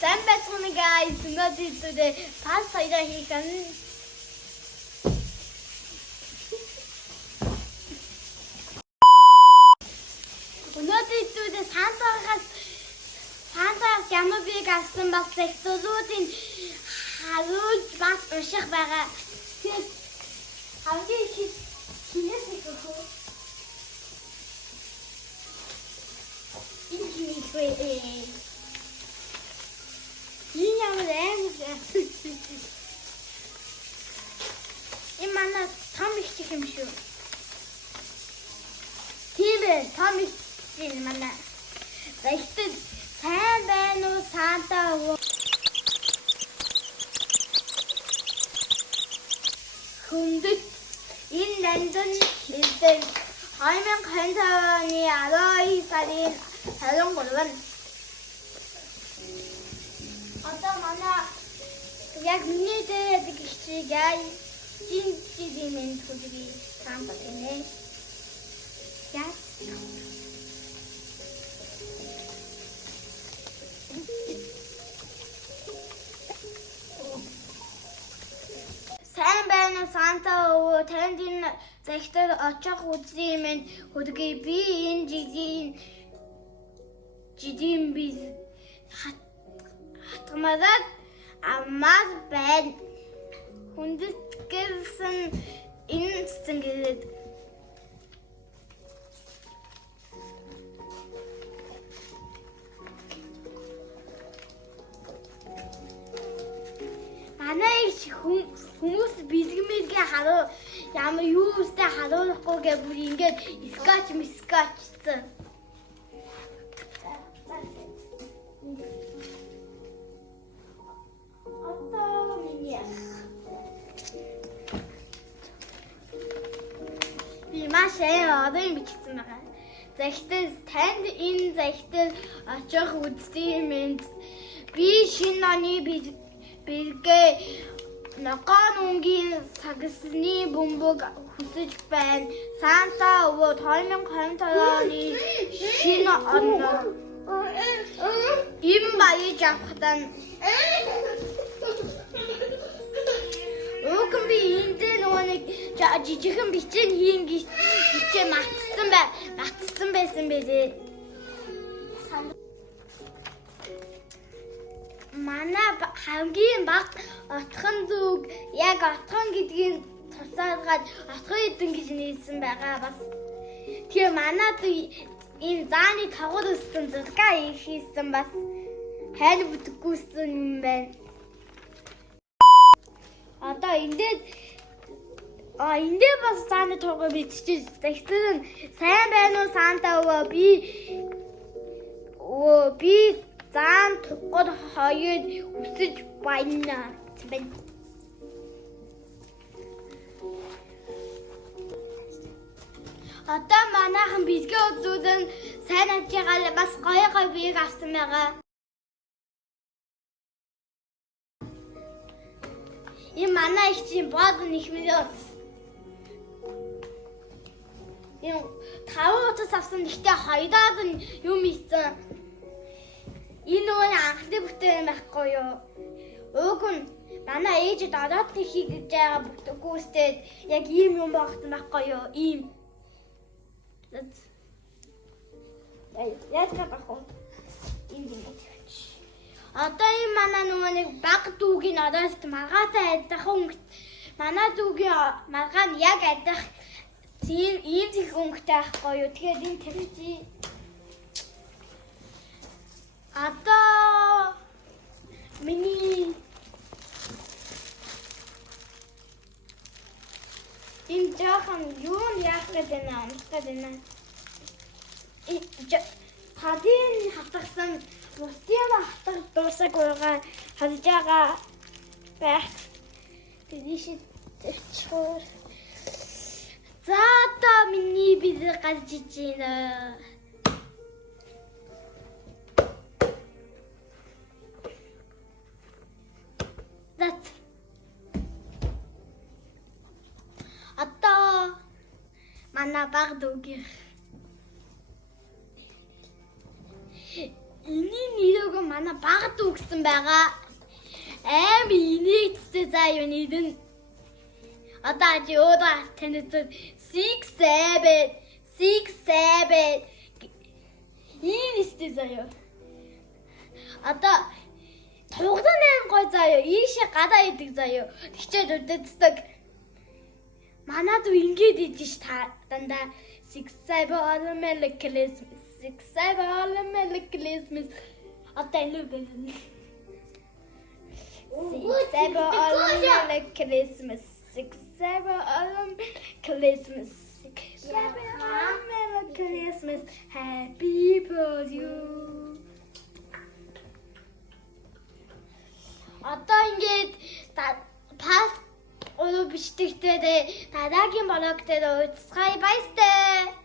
Сайн байцгаана guys. Өнөөдөр паста хийх нь өнөөдөр Сантагаас ямар бий гэсэн бас зэхтүүлүүдийн харуул бас унших байгаа. Тэгээд хамгийн их чинээс өгөх. Энэ манай том их юм шүү. Тийм ээ, том их юм манай. Захид сайн байна уу Санта уу? Хүндэт энэ ландон хэлдэг 2025 оны 12 сарын 23-нд одоо манай яг миний дээр гихчигээ жинжидимэн төлөвий самбат гинэ. Яг сайн байна уу Санта уу? Танд энэ захидад очих үзлий минь хөдгий би энэ жидим би хатмараад аммаар байна. Хүндэт гэсэн энэ цэцэнгээд манай хүмүүс бэлгэмэлгээ харуу ямар юу өстэй харуулахгүйгээ бүр ингээд скотчцсан. Би маш одоо бичсэн байгаа. Захидал танд энэ захидал очих үзлий минь би шинэ оны бэлгээ ногоон өнгийн сагсны бөмбөг хүсэж байна. Санта өвөө 2025 оны шинэ онд им баяж авахтан Өөхөн би энд нөгөө нэг жижигхэн бичэн хийн гिचээ матцсан байсан байлээ. Манай хамгийн баг отхон зүг яг отхон гэдгийг тусааргаад отхон эдэн гэж нээсэн байгаа бас. Тэгээ манад энэ зааны тавгар өссөн зурга хийсэн бас хайр бүтггүйсэн юм байна. Одоо эндээ бас зааны тавгар бичиж захидал сайн байна уу Санта өвөө би зан тугад хоёрыг үсэж байна. Одоо манайхан бэлгээ үзүүлэн сайн ажигаа бас гоё биеийг авсан байгаа. Энэ манай их чинь бод нэхмэлээ. Энэ 5 утас авсан ихтэй хоёроод юм ийцэн. Энэ нөгөө анхны бүтээн байхгүй юу? Өөхөн манай ээж дадаад хийх гэж байгаа бүтггүйстэй яг ийм юм багтсан байхгүй юу? Ийм. Яг гахаа. Ийм юм. Одоо энэ манай нөгөө нэг баг дүүгийн одоос маргаатай адилхан манай дүүгийн маргаа нь яг адилхан ийм зэх өнгөтэй байхгүй юу? Тэгэхээр энэ тавьчих. Одоо миний энэ жоохон юу яах гэдэг нь амттай байна. Хадын хатгсан мустима хатар дуусаг байгаа хадж байгаа байх. Тэдийш чөөр. За одоо миний бид гарч ижина. Одоо манай баг дүүгийнх. Эний нэрийг манай багт үгсэн байгаа. Аим инээдтэй заа юу нэгэн. Одоо чи өөдөө таньд 6 7 ийм истэ заяа. Одоо тугдан 8 гой заяа. Ийшээ гадаа идэг заяа. Тэгчээд үдээддэг. Манад ингэж идэж та дандаа 6 7 Christmas. Одоо энэ үг. 6 7 Christmas. Christmas. Happy birthday. Одоо ингэж пас бичлэгтэй дараагийн блог дээр уулзъя. Баяртай.